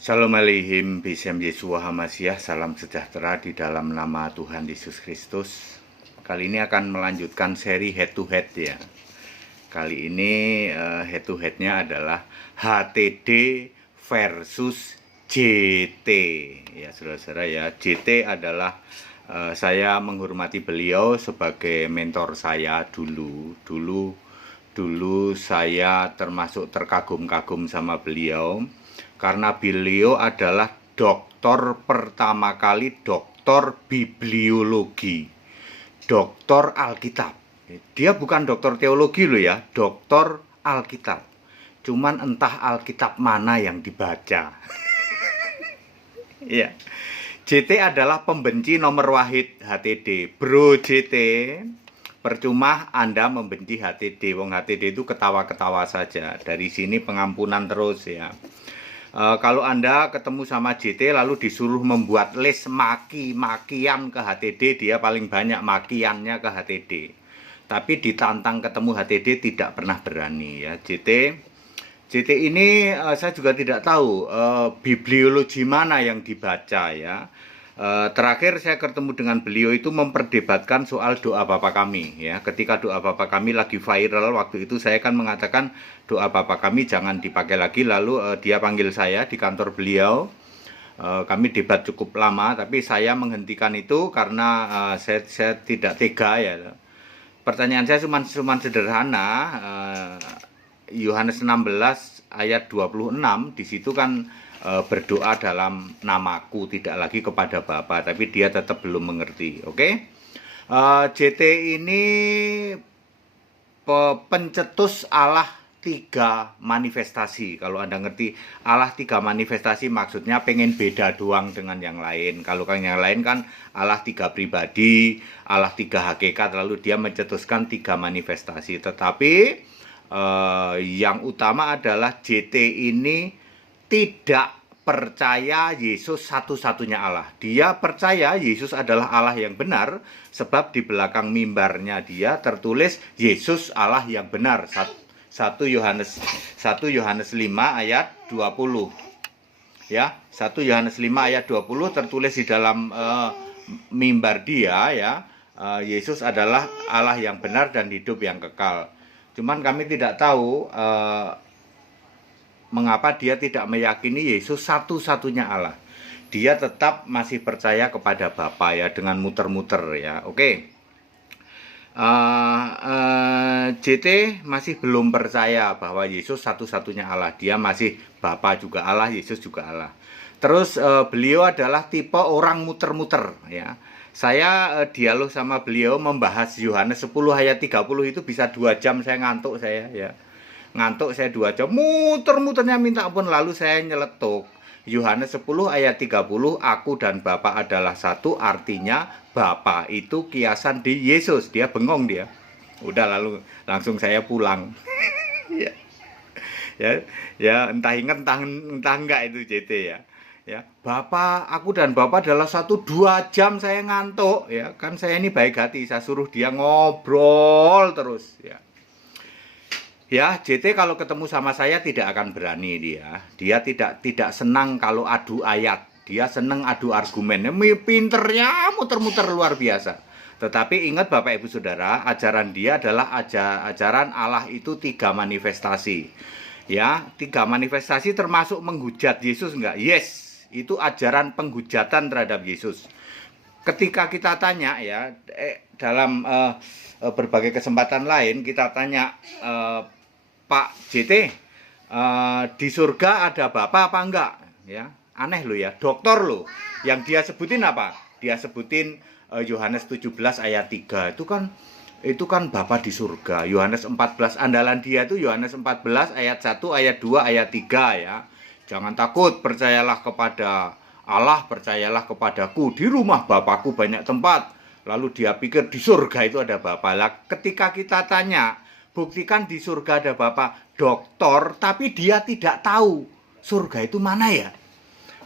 Shalom Aleihim, Bisem Yesua Hamasyah, salam sejahtera di dalam nama Tuhan Yesus Kristus. Kali ini akan melanjutkan seri head to head ya. Kali ini head to headnya adalah HTD versus JT. Ya saudara-saudara ya, JT adalah saya menghormati beliau sebagai mentor saya dulu saya termasuk terkagum-kagum sama beliau. Karena beliau adalah doktor pertama kali, doktor bibliologi, doktor Alkitab. Dia bukan doktor teologi loh ya, doktor Alkitab. Cuman entah Alkitab mana yang dibaca. Ya. JT adalah pembenci nomor wahid HTD. Bro JT, percuma Anda membenci HTD. Wong HTD itu ketawa-ketawa saja. Dari sini pengampunan terus ya. Kalau Anda ketemu sama JT lalu disuruh membuat list maki-makian ke HTD, dia paling banyak makiannya ke HTD. Tapi ditantang ketemu HTD tidak pernah berani ya. JT ini saya juga tidak tahu bibliologi mana yang dibaca ya. Terakhir saya ketemu dengan beliau itu memperdebatkan soal doa Bapa kami ya. Ketika doa Bapa kami lagi viral waktu itu, saya kan mengatakan doa Bapa kami jangan dipakai lagi. Lalu dia panggil saya di kantor beliau. Kami debat cukup lama, tapi saya menghentikan itu karena saya tidak tega ya. Pertanyaan saya cuma sederhana. Yohanes 16 ayat 26 di situ kan berdoa dalam namaku, tidak lagi kepada Bapa, tapi dia tetap belum mengerti. Oke? JT ini pencetus Allah 3 manifestasi. Kalau Anda ngerti Allah 3 manifestasi maksudnya pengen beda doang dengan yang lain. Kalau kan yang lain kan Allah 3 pribadi, Allah 3 hakikat, lalu dia mencetuskan 3 manifestasi. Tetapi yang utama adalah JT ini tidak percaya Yesus satu-satunya Allah. Dia percaya Yesus adalah Allah yang benar, sebab di belakang mimbarnya dia tertulis Yesus Allah yang benar. 1 Yohanes 5 ayat 20. Ya, 1 Yohanes 5 ayat 20 tertulis di dalam mimbar dia ya. Yesus adalah Allah yang benar dan hidup yang kekal. Cuman kami tidak tahu mengapa dia tidak meyakini Yesus satu-satunya Allah. Dia tetap masih percaya kepada Bapa ya, dengan muter-muter ya. Oke. JT masih belum percaya bahwa Yesus satu-satunya Allah. Dia masih Bapa juga Allah, Yesus juga Allah. Terus beliau adalah tipe orang muter-muter ya. Saya dialog sama beliau membahas Yohanes 10 ayat 30 itu bisa 2 jam, saya ngantuk saya ya. Ngantuk saya 2 jam, muter-muternya minta ampun, lalu saya nyeletuk. Yohanes 10 ayat 30, aku dan Bapa adalah satu, artinya Bapa itu kiasan di Yesus. Dia bengong dia. Udah lalu langsung saya pulang. ya. Ya, entah ingat entah enggak itu JT ya. Ya, Bapak, aku dan Bapak adalah satu. 2 jam saya ngantuk ya. Kan saya ini baik hati, saya suruh dia ngobrol terus ya. Ya, JT kalau ketemu sama saya tidak akan berani dia. Dia tidak senang kalau adu ayat. Dia senang adu argumen. Pinternya muter-muter luar biasa. Tetapi ingat Bapak Ibu Saudara, ajaran dia adalah ajaran Allah itu 3 manifestasi. Ya, 3 manifestasi termasuk menghujat Yesus enggak? Yes, itu ajaran penghujatan terhadap Yesus. Ketika kita tanya ya, dalam berbagai kesempatan lain kita tanya, Pak JT, di surga ada Bapa apa enggak? Ya, aneh loh ya, dokter loh. Yang dia sebutin apa? Dia sebutin Yohanes 17 ayat 3. Itu kan Bapa di surga. Yohanes 14 andalan dia itu Yohanes 14 ayat 1, ayat 2, ayat 3 ya. Jangan takut, percayalah kepada Allah, percayalah kepadaku. Di rumah Bapakku banyak tempat. Lalu dia pikir di surga itu ada Bapa. Lah ketika kita tanya, buktikan di surga ada Bapa, dokter, tapi dia tidak tahu surga itu mana ya.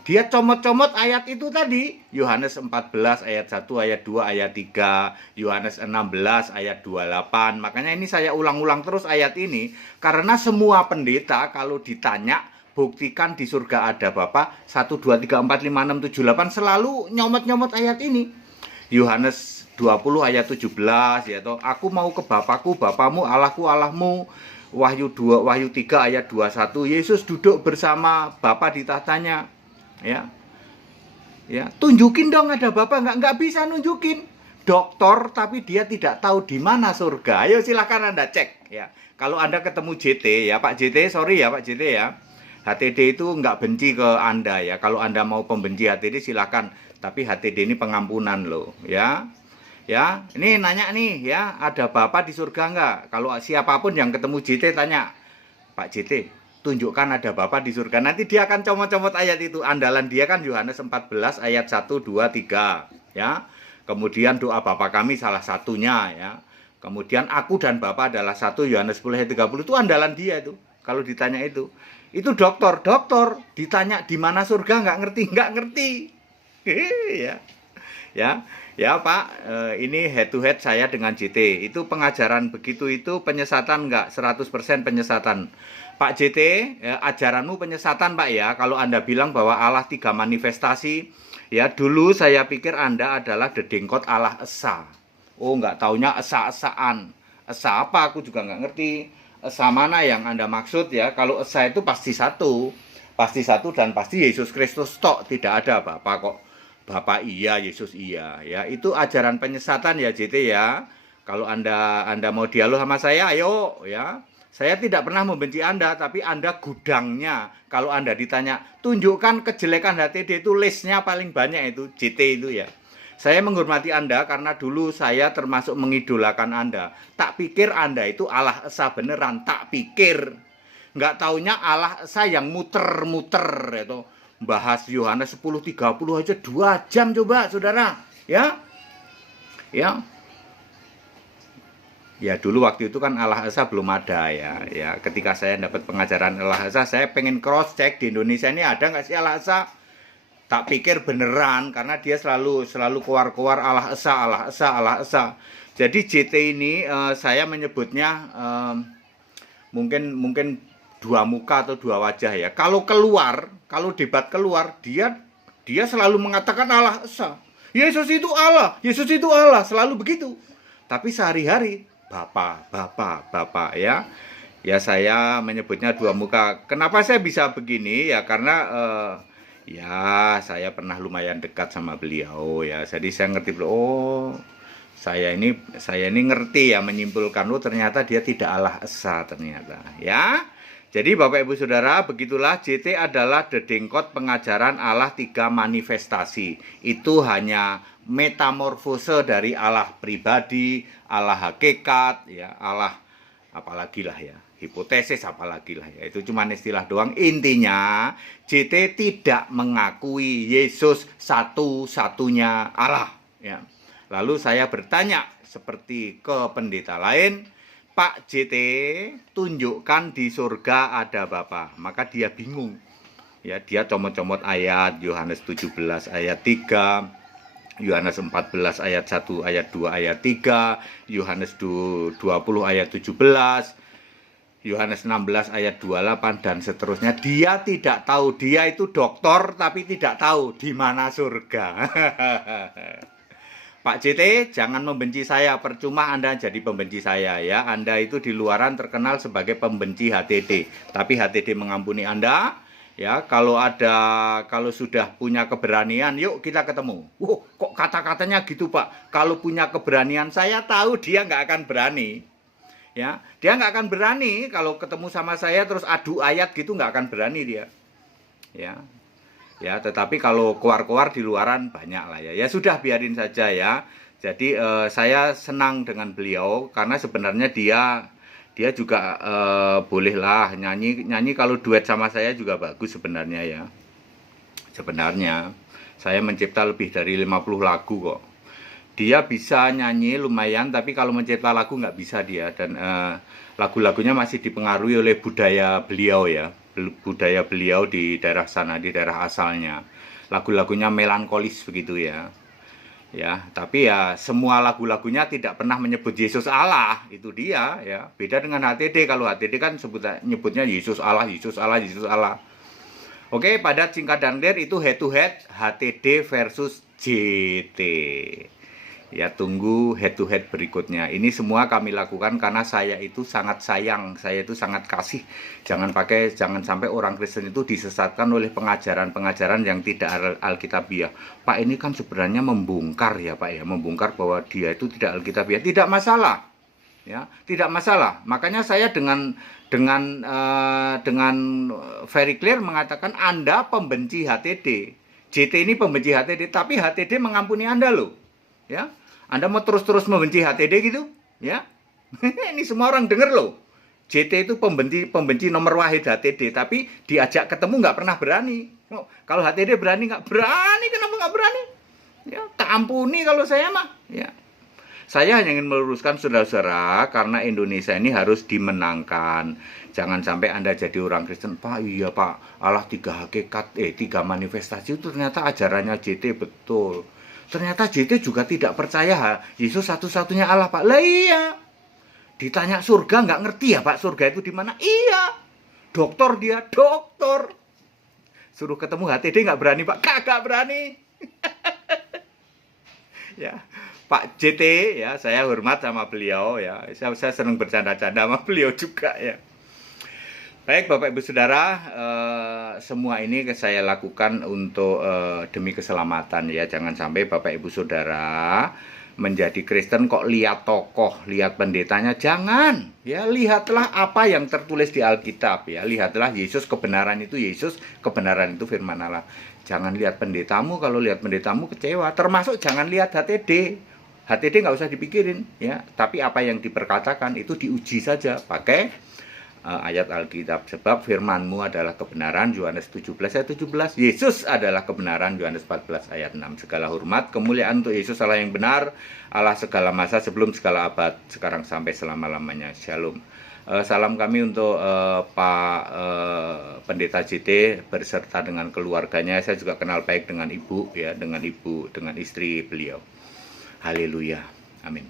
Dia comot-comot ayat itu tadi, Yohanes 14 ayat 1, ayat 2, ayat 3, Yohanes 16 ayat 28. Makanya ini saya ulang-ulang terus ayat ini, karena semua pendeta kalau ditanya buktikan di surga ada Bapa. 1, 2, 3, 4, 5, 6, 7, 8 selalu nyomot-nyomot ayat ini. Yohanes 20 ayat 17 ya toh, aku mau ke Bapakku, Bapamu, Allahku, Allahmu. Wahyu 3 ayat 21, Yesus duduk bersama Bapa di tahtanya. Ya. Ya, tunjukin dong ada Bapa, nggak bisa nunjukin. Dokter tapi dia tidak tahu di mana surga. Ayo silakan Anda cek ya. Kalau Anda ketemu JT ya, Pak JT, sorry ya Pak JT ya. HTD itu nggak benci ke Anda ya. Kalau Anda mau pembenci HTD silakan, tapi HTD ini pengampunan loh ya. Ya, ini nanya nih ya, ada Bapa di surga nggak? Kalau siapapun yang ketemu JT tanya, Pak JT, tunjukkan ada Bapa di surga. Nanti dia akan comot-comot ayat itu. Andalan dia kan Yohanes 14 ayat 1, 2, 3 ya. Kemudian doa Bapa kami salah satunya ya. Kemudian aku dan Bapa adalah satu, Yohanes 10 ayat 30 itu andalan dia itu. Kalau ditanya itu dokter ditanya di mana surga nggak ngerti. Ya. Ya Pak, ini head to head saya dengan JT. Itu pengajaran begitu itu penyesatan nggak? 100% penyesatan. Pak JT, ya, ajaranmu penyesatan Pak ya. Kalau Anda bilang bahwa Allah 3 manifestasi, ya dulu saya pikir Anda adalah dedengkot Allah Esa. Oh nggak taunya esa-esaan. Esa apa aku juga nggak ngerti. Esa mana yang Anda maksud ya. Kalau Esa itu pasti satu. Pasti satu dan pasti Yesus Kristus tok. Tidak ada Bapa kok. Bapa iya, Yesus iya. Ya itu ajaran penyesatan ya JT ya. Kalau Anda mau dialog sama saya, ayo ya. Saya tidak pernah membenci Anda, tapi Anda gudangnya. Kalau Anda ditanya, tunjukkan kejelekan HTD itu listnya paling banyak itu, JT itu ya. Saya menghormati Anda karena dulu saya termasuk mengidolakan Anda. Tak pikir Anda itu Allah Esa beneran, tak pikir. Nggak taunya Allah Esa yang muter-muter itu. Bahas Yohanes 10:30 aja 2 jam coba saudara. Ya. Ya dulu waktu itu kan Allah Esa belum ada ya. Ya ketika saya dapat pengajaran Allah Esa, saya pengen cross check di Indonesia ini ada nggak sih Allah Esa. Tak pikir beneran karena dia selalu keluar Allah Esa. Jadi JT ini saya menyebutnya mungkin 2 muka atau 2 wajah ya. Kalau debat keluar, dia selalu mengatakan Allah Esa. Yesus itu Allah, selalu begitu. Tapi sehari-hari Bapa ya. Ya saya menyebutnya 2 muka. Kenapa saya bisa begini? Ya karena ya saya pernah lumayan dekat sama beliau ya. Jadi saya ngerti saya ini ngerti ya, menyimpulkan ternyata dia tidak Allah Esa ternyata ya. Jadi Bapak Ibu Saudara, begitulah JT adalah dedengkot pengajaran Allah 3 manifestasi. Itu hanya metamorfose dari Allah pribadi, Allah hakikat, ya Allah apalagi lah ya, hipotesis apalagi lah ya. Itu cuma istilah doang. Intinya JT tidak mengakui Yesus satu-satunya Allah. Ya. Lalu saya bertanya seperti ke pendeta lain, Pak JT, tunjukkan di surga ada Bapa. Maka dia bingung. Ya, dia comot-comot ayat Yohanes 17 ayat 3, Yohanes 14 ayat 1, ayat 2, ayat 3, Yohanes 20 ayat 17, Yohanes 16 ayat 28 dan seterusnya. Dia tidak tahu, dia itu dokter tapi tidak tahu di mana surga. Pak JT, jangan membenci saya, percuma Anda jadi pembenci saya ya. Anda itu di luaran terkenal sebagai pembenci HTD, tapi HTD mengampuni Anda. Ya, kalau sudah punya keberanian, yuk kita ketemu. Kok kata-katanya gitu Pak? Kalau punya keberanian, saya tahu dia nggak akan berani. Ya, dia nggak akan berani kalau ketemu sama saya terus adu ayat gitu, nggak akan berani dia. Ya, tetapi kalau keluar-keluar di luaran banyak lah ya. Ya sudah, biarin saja ya. Jadi saya senang dengan beliau karena sebenarnya dia juga bolehlah nyanyi kalau duet sama saya juga bagus sebenarnya ya. Sebenarnya saya mencipta lebih dari 50 lagu kok. Dia bisa nyanyi lumayan, tapi kalau mencipta lagu nggak bisa dia. Dan lagu-lagunya masih dipengaruhi oleh budaya beliau ya. Budaya beliau di daerah sana, di daerah asalnya. Lagu-lagunya melankolis begitu ya. Ya, tapi ya semua lagu-lagunya tidak pernah menyebut Yesus Allah, itu dia ya. Beda dengan HTD, kalau HTD kan nyebutnya Yesus Allah, Yesus Allah, Yesus Allah. Oke, padat singkat dan clear itu head to head HTD versus JT. Ya, tunggu head to head berikutnya. Ini semua kami lakukan karena saya itu sangat sayang, saya itu sangat kasih. Jangan sampai orang Kristen itu disesatkan oleh pengajaran-pengajaran yang tidak alkitabiah. Pak, ini kan sebenarnya membongkar ya, Pak ya, membongkar bahwa dia itu tidak alkitabiah. Tidak masalah. Ya, tidak masalah. Makanya saya dengan very clear mengatakan Anda pembenci HTD. JT ini pembenci HTD, tapi HTD mengampuni Anda loh. Ya. Anda mau terus-terus membenci HTD gitu? Ya. Ini semua orang dengar loh. JT itu pembenci nomor wahid HTD, tapi diajak ketemu nggak pernah berani. Oh, kalau HTD berani nggak berani, kenapa nggak berani? Ya, tak ampuni kalau saya mah. Ya. Saya hanya ingin meluruskan saudara-saudara, karena Indonesia ini harus dimenangkan. Jangan sampai Anda jadi orang Kristen, Pak, iya Pak, Allah 3 hakikat, 3 manifestasi itu ternyata ajarannya JT betul. Ternyata JT juga tidak percaya Yesus satu-satunya Allah, Pak. Lah iya. Ditanya surga nggak ngerti ya Pak, surga itu di mana? Iya. Doktor dia, doktor. Suruh ketemu HTD nggak berani Pak, kagak berani. Ya. Pak JT ya, saya hormat sama beliau ya. Saya senang bercanda-canda sama beliau juga ya. Baik Bapak Ibu Saudara, semua ini saya lakukan untuk demi keselamatan ya. Jangan sampai Bapak Ibu Saudara menjadi Kristen kok lihat tokoh, lihat pendetanya. Jangan ya, lihatlah apa yang tertulis di Alkitab ya. Lihatlah Yesus, kebenaran itu Yesus, kebenaran itu firman Allah. Jangan lihat pendetamu, kalau lihat pendetamu kecewa. Termasuk jangan lihat HTD. HTD nggak usah dipikirin ya, tapi apa yang diperkatakan itu diuji saja pakai ayat Alkitab. Sebab firmanmu adalah kebenaran, Yohanes 17 ayat 17. Yesus adalah kebenaran, Yohanes 14 ayat 6. Segala hormat, kemuliaan untuk Yesus Allah yang benar, Allah segala masa, sebelum segala abad, sekarang sampai selama-lamanya. Shalom. Salam kami untuk Pak Pendeta JT berserta dengan keluarganya. Saya juga kenal baik dengan ibu ya, dengan istri beliau. Haleluya. Amin.